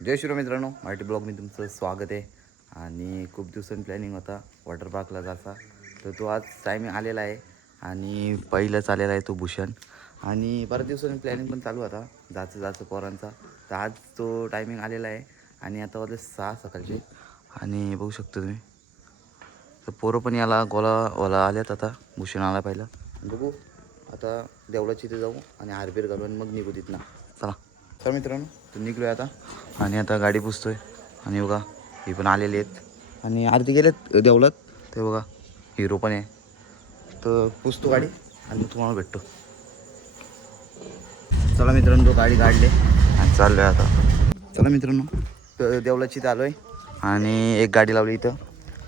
जय श्री मित्रांनो, माहिती ब्लॉगमध्ये तुमचं स्वागत आहे. आणि खूप दिवसांनी प्लॅनिंग होता वॉटर पार्कला जायचा, तर तो आज टायमिंग आलेला आहे. आणि पहिलंच आलेला आहे तो भूषण. आणि बऱ्याच दिवसांनी प्लॅनिंग पण चालू होता जायचं पोरांचा, तर आज तो टायमिंग आलेला आहे. आणि आता वाजले 6 सकाळचे. आणि बघू शकतो तुम्ही, तर पोरं पण याला गोला आल्यात. आता भूषण आला पहिला, बघू आता देवळाची इथे जाऊ आणि हारबीर घालून मग निघू तिथनं. चला तर मित्रांनो, तर निघलो आहे आता. आणि आता गाडी पुसतोय. आणि बघा ही पण आलेली आहेत आणि आरती गेलेत देवळात. ते बघा हिरो पण आहे, तर पुसतो गाडी आणि मग तुम्हाला भेटतो. चला मित्रांनो, तो गाडी काढले आणि चाललो आहे आता. चला मित्रांनो, तर देवळाची इथं आलो आहे आणि एक गाडी लावली इथं.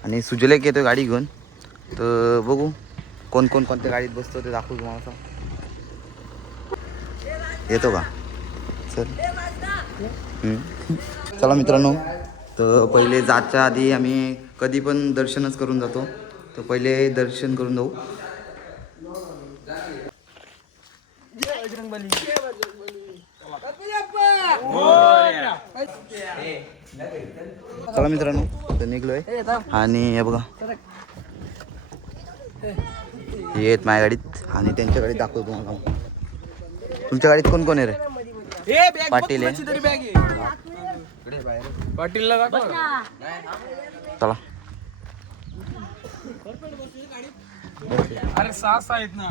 आणि सुजल एक येतो गाडी घेऊन, तर बघू कोणत्या गाडीत बसतो ते दाखवू तुम्हाला. आता येतो का? चल. चला मित्रांनो, तर पहिले जायच्या आधी आम्ही कधी पण दर्शनच करून जातो, तर पहिले दर्शन करून जाऊ. चला मित्रांनो, तर निघलोय. आणि हे बघा हे आहेत माझ्या गाडीत आणि त्यांच्या गाडीत दाखवतो तुम्हाला. तुमच्या गाडीत कोण कोण आहे रे? पाटील आहे. चला. अरे 6 आहेत ना.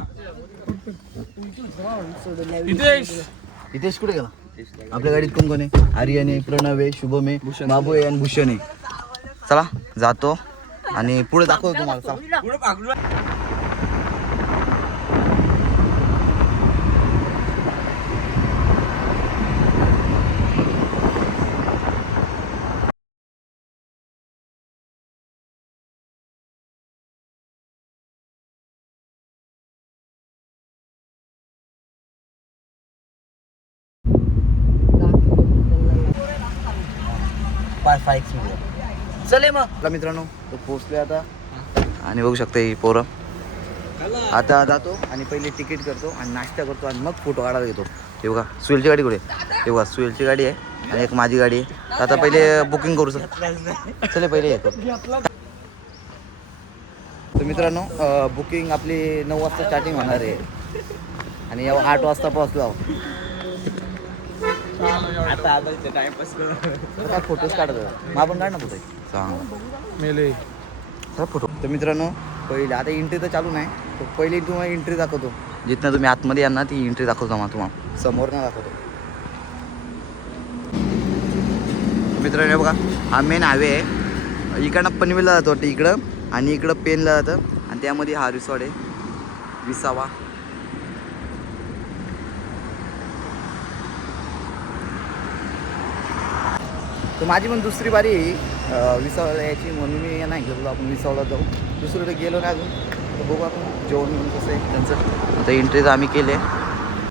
हितेश कुठे गेला? आपल्या गाडीत कोण कोण आहे? आर्यन आहे, प्रणव आहे, शुभम आहे, बाबू आहे आणि भूषण आहे. चला जातो आणि पुढे दाखवतो तुम्हाला. चला. चले मग मित्रांनो, तो पोहोचले आता. आणि बघू शकता ही पोरं. आता जातो आणि पहिले तिकीट करतो आणि नाश्ता करतो आणि मग फोटो काढायला घेतो. हे बघा सुहेलची गाडी कुठे? हे बघा सुहेलची गाडी आहे आणि एक माझी गाडी आहे. तर आता पहिले बुकिंग करू चले पहिले येतो. तर मित्रांनो, बुकिंग आपली 9 वाजता स्टार्टिंग होणार आहे आणि 8 वाजता पोहोचलो. आता टाइमपास काय फोटोज काढतो मग आपण काढ ना फोटो मेले फोटो. तर मित्रांनो, पहिले आता एंट्री तर चालू नाही, तर पहिली तुम्हाला एंट्री दाखवतो. जिथनं तुम्ही आतमध्ये या ना ती एंट्री दाखवतो मग तुम्हाला समोर ना दाखवतो. मित्रांनो बघा, हा मेन हायवे आहे. इकडनं पनवेलला जातो वाटतं इकडं, आणि इकडं पेनला जातं. आणि त्यामध्ये हा रिसॉर्ट आहे विसावा. तर माझी पण दुसरी बारी विसावला यायची, म्हणून मी नाही गेलो. आपण विसावला जाऊ, दुसरीकडे गेलो नाही अजून. तर बघू आपण जेवण म्हणून कसं आहे त्यांचं. आता एंट्रीचं आम्ही केले.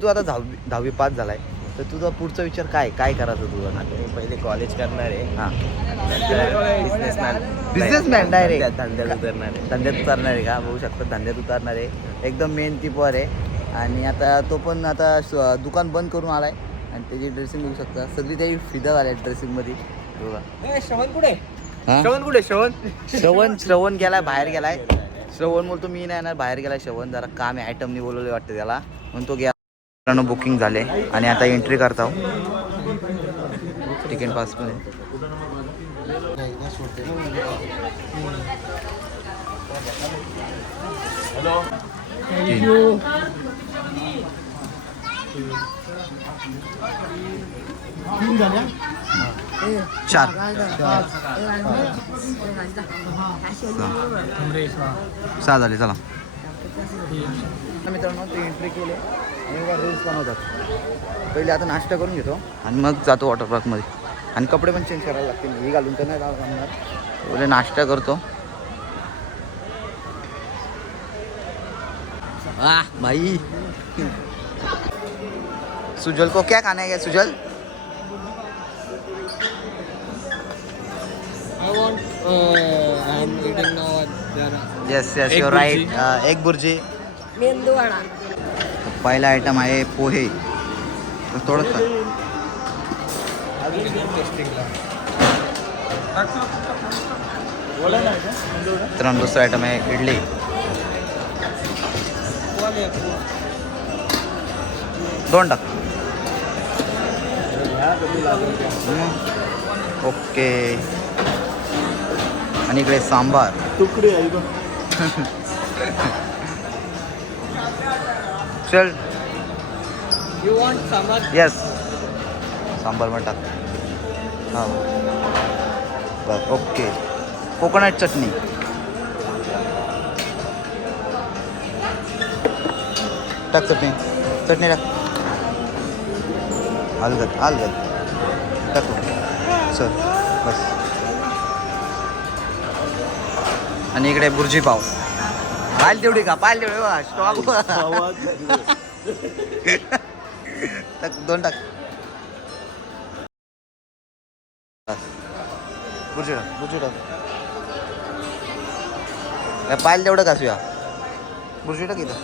तू आता 10वी पास झाला आहे, तर तुझा पुढचा विचार काय करायचं तुझं? मी पहिले कॉलेज करणार आहे. हां, बिझनेसमॅन डायरेक्ट धंद्यात उतरणार आहे. धंद्यात उतरणार आहे का? बघू शकतो धंद्यात उतरणार आहे. एकदम मेहनती पोर आहे. आणि आता तो पण आता दुकान बंद करून आला आहे. आणि त्याची ड्रेसिंग बघू शकता, सगळी त्याची फिदा झाली आहे ड्रेसिंगमध्ये. बघा श्रवण कुठे? हां, श्रवण कुठे? श्रवण गेलाय, बाहेर गेलाय. श्रवण बोलतो मी नाही येणार, बाहेर गेलाय श्रवण. जरा काम आहे, आयटमनी बोलवले वाटतं त्याला, म्हणून तो गेला. बुकिंग झाले आणि आता एंट्री करता तिकीट पासमध्ये. चार सहा झाले. चला मित्रांनो, ते एंट्री केले आणि रील्स बनवतात. पहिले आता नाश्ता करून घेतो आणि मग जातो वॉटर पार्कमध्ये. आणि कपडे पण चेंज करायला लागतील, हे घालून तर नाही जाणार. पहिले नाश्ता करतो. भाई सुजल को क्या खाना है सुजल? Yes your right. एक बुर्जी मेंदू वडा. पहिला आयटम आहे पोहे. तर थोडंसं मित्रांनो दुसरा आयटम आहे इडली. दोन टाक. ओके. आणि इकडे सांबार. तुकडे आहे बघ. चल. You want sambar? Yes. Sambar पण टाक. हां बस. ओके. कोकोनट चटणी. टाक चटणी. चटणी टाक. अलगद अलगद टाक. चल बस. आणि इकडे बुर्जी पाव. पाहिल तेवढी का? पाहिल तेवढी बा स्टॉक. टाक. दोन टाक. बुर्जी टाक. बुर्जी टाक. पाहिल तेवढं कासूया. बुर्जी टाक इथं.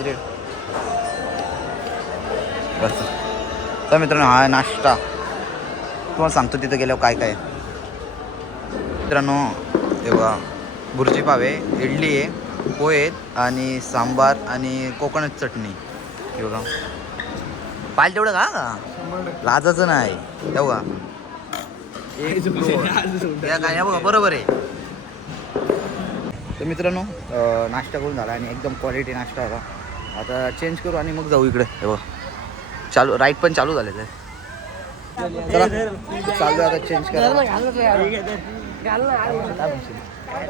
इथे बस. तर मित्रांनो हा नाश्ता तुम्हाला सांगतो तिथं गेल्यावर काय काय. मित्रांनो हे बघा बुर्जी पाव आहे, इडली आहे, पोहे आहेत आणि सांबार आणि कोकोनट चटणी. हे बघा पाहिलं तेवढं का? लाजाचं नाही. हे बघा काय बघा बरोबर आहे. तर मित्रांनो नाश्ता करून झाला आणि एकदम क्वालिटी नाश्ता होता. आता चेंज करू आणि मग जाऊ इकडे. हे बघा चालू राईट पण चालू झाले ते. चला चालू आता चेंज करा.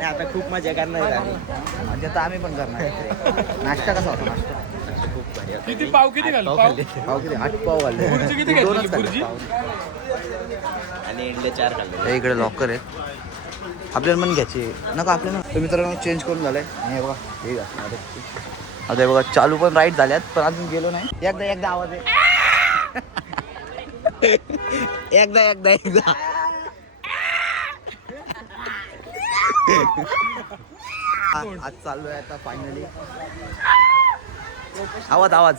आता खूप मजा करणार आहे. म्हणजे आता आम्ही पण करणार आहे. नाश्ता कसा होता? नाश्ता खूप भारी होता. किती पाव किती घाल? पाव किती? 8 पाव घालले. बुर्जी किती घातली? दोनच खाल्ले बुर्जी? पाव. आणि इडले 4 खाल्ले. हे इकडे लॉकर आहे. आपल्याला पण घ्यायचे नका आपल्याला. तर मित्रांनो चेंज करून झालंय आणि हे बघा हे घातलं. आता हे बघा चालू पण राईट झाल्यात पण अजून गेलो नाही. एकदा आवाज आहे. एकदा आज चालू आहे आता फायनली. आवाज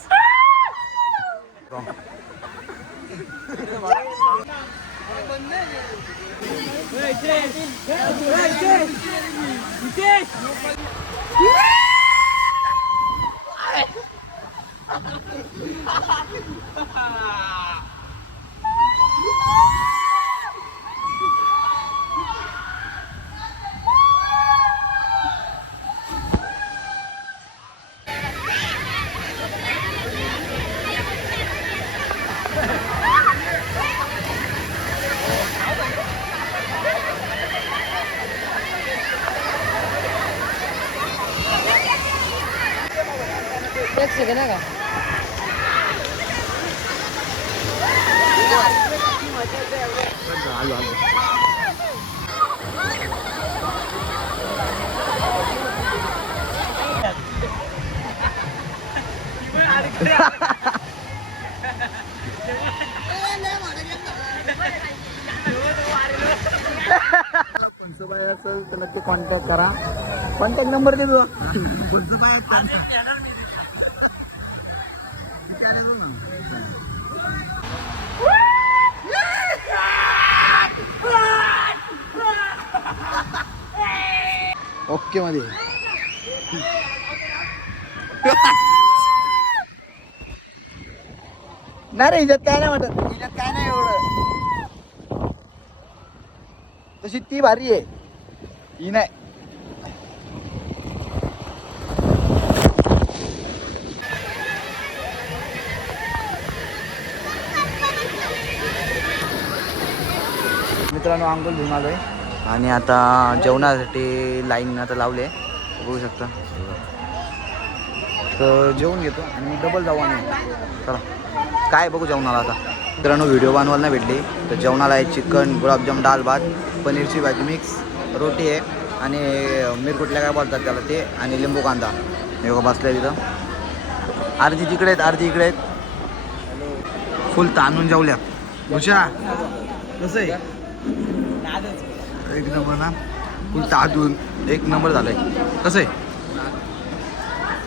एक सेकंड आहे का? पंचबाई असेल तर नक्की कॉन्टॅक्ट करा. कॉन्टॅक्ट नंबर दे तू. ओके मध्ये नाही रे. हिच्यात काय नाही वाटत. हिच्यात काय नाही एवढं. तशी ती भारी आहे ही नाही. मित्रांनो अंघोळ घेऊन आलोय आणि आता जेवणासाठी लाईन आता लावले बघू शकता. तर जेवून घेतो आणि डबल जाऊ आम्ही. चला काय बघू जेवणाला आता. मित्रांनो व्हिडिओ बनवायला नाही भेटली तर जेवणाला आहे चिकन, गुलाबजाम, डाल भात, पनीरची भाजी मिक्स, रोटी आहे आणि मिरकुटल्या काय बोलतात त्याला ते, आणि लिंबू कांदा. हे बघा बसले तिथं. अर्धी तिकडे आहेत अर्धी इकडे आहेत. फुल ताणून जेवल्या. उषा कसं आहे? एक नंबर ना. फुल ताजून एक नंबर झालंय. कसं आहे?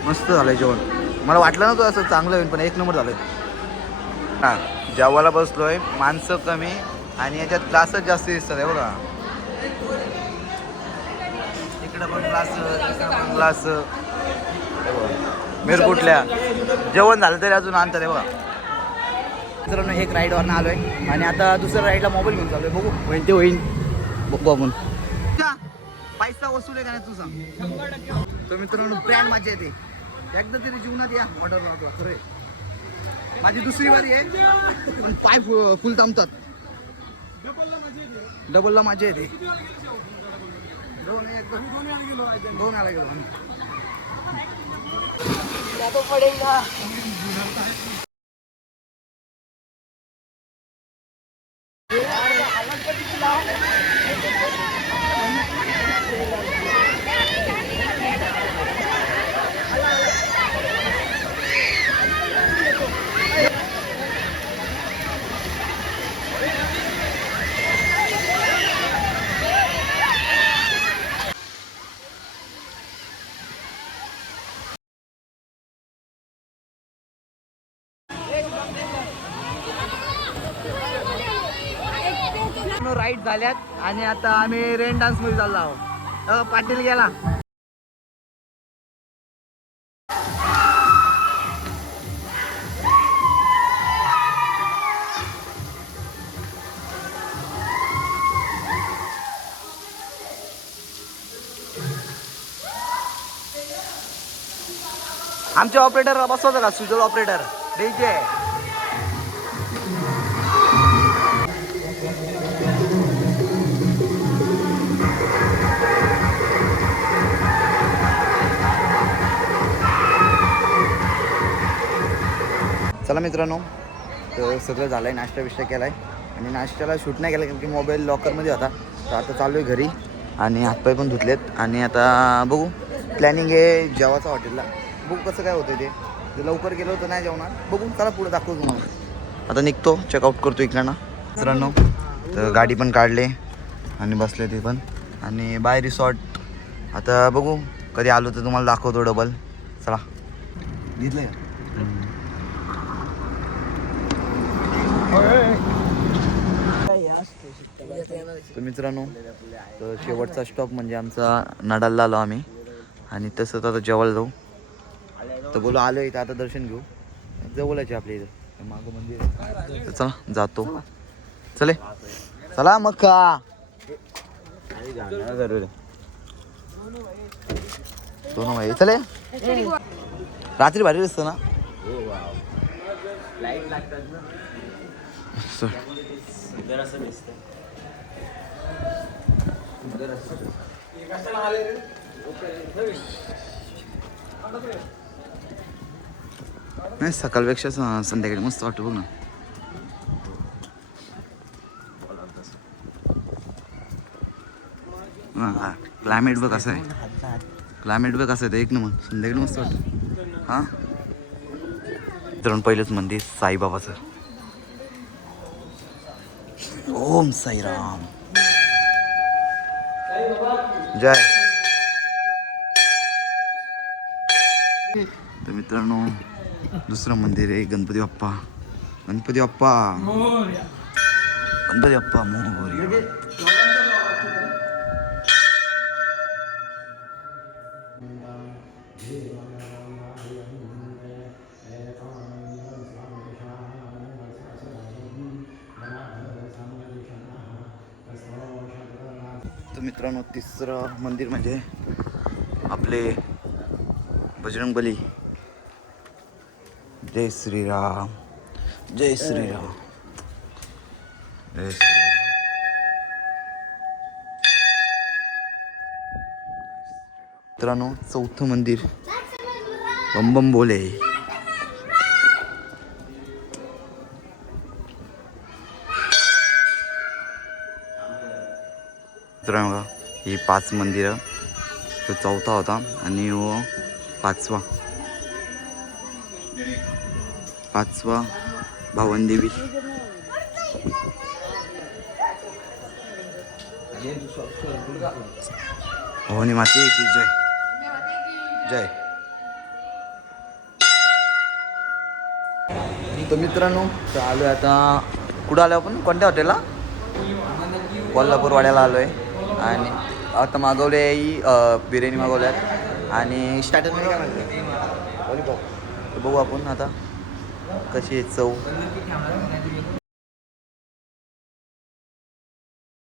मस्त झालंय जेवण. मला वाटलं नव्हतं असं चांगलं होईल पण एक नंबर झालंय. जेवायला बसलोय, माणसं कमी आणि याच्यात ग्लासच जास्त दिसतात आहे बघा. इकडं पण ग्लास, तिकडं पण ग्लास. मिरकुटल्या जेवण झालं तरी अजून आणतात आहे बघा. मित्रांनो एक राईडवरनं आलोय आणि आता दुसऱ्या राईडला मोबाईल घेऊन चाललोय. बघू होईल ते होईल, बघू आपण. पैसा वसूल आहे का नाही तू सांग. तर मित्रांनो ब्रँड मजा येते. एकदा तरी जीवनात या ऑर्डर राहतो खरे. माझी दुसरी वारी आहे पण पाय फुल थांबतात. डबलला मजा येते. दोन आला गेलो आम्ही. राईड झाल्यात आणि आता आम्ही रेन डान्स मध्ये चाललो आहोत. पाटील गेला. आमचे ऑपरेटर बसवतो का सुजल ऑपरेटर डीजे. चला मित्रांनो, तर सगळं झालं आहे. नाश्ता बिष्टा केला आहे आणि नाश्त्याला शूट नाही केला कारण की मोबाईल लॉकरमध्ये होता. तर आता चाललो आहे घरी आणि हातपाय पण धुतलेत आणि आता बघू प्लॅनिंग आहे जेवायचं हॉटेलला. बघू कसं काय होतं ते लवकर गेलो होतं नाही जेवणार. बघू चला पुढे दाखवू तुम्हाला. आता निघतो, चेकआउट करतो इकडनं मित्रांनो. तर गाडी पण काढले आणि बसले ते पण आणि बाय रिसॉर्ट. आता बघू कधी आलो तर तुम्हाला दाखवतो डबल. चला घेतलं का. तर मित्रांनो, तर शेवटचा स्टॉप म्हणजे आमचा नडालला आलो आम्ही आणि तसंच आता जेवायला जाऊ. तर बोलो आलो इथं आता दर्शन घेऊ. जवळच आहे आपल्या इथं मागं मंदिर. तर चला जातो. चले चला मग का दोन माहिती चले. रात्री भारी दिसतं ना. लाईट लागतात ना, सुंदर असं दिसतं. नाही सकाळपेक्षा संध्याकाळी मस्त वाटतं बघ ना. हां क्लायमेट बघ कसं आहे. क्लायमेट बघ कसं आहे एक नंबर. संध्याकाळी मस्त वाटतं. हां मित्रांनो पहिलंच मंदिर साईबाबाचं. ओम साईराम जय. तर मित्रांनो दुसरं मंदिर आहे गणपती बाप्पा. गणपती बाप्पा गणपती बाप्पा मोरया. तर मित्रांनो तिसरं मंदिर म्हणजे आपले बजरंगबली. जय श्रीराम जय श्रीराम जय श्रीराम. मित्रांनो चौथं मंदिर बम बम बोले. मित्रांनो ही 5 मंदिरं. तो चौथा होता आणि पाचवा भावनदेवी. भवानी माते की जय जय. तर मित्रांनो तर आलो आहे आता कुठं आलो आपण कोणत्या हॉटेलला कोल्हापूर वाड्याला आलो आहे आणि आता मागवले ही बिर्याणी मागवल्यात आणि स्टार्टरमध्ये काय मागवलं लॉलीपॉप तर बघू आपण आता कशी आहे चव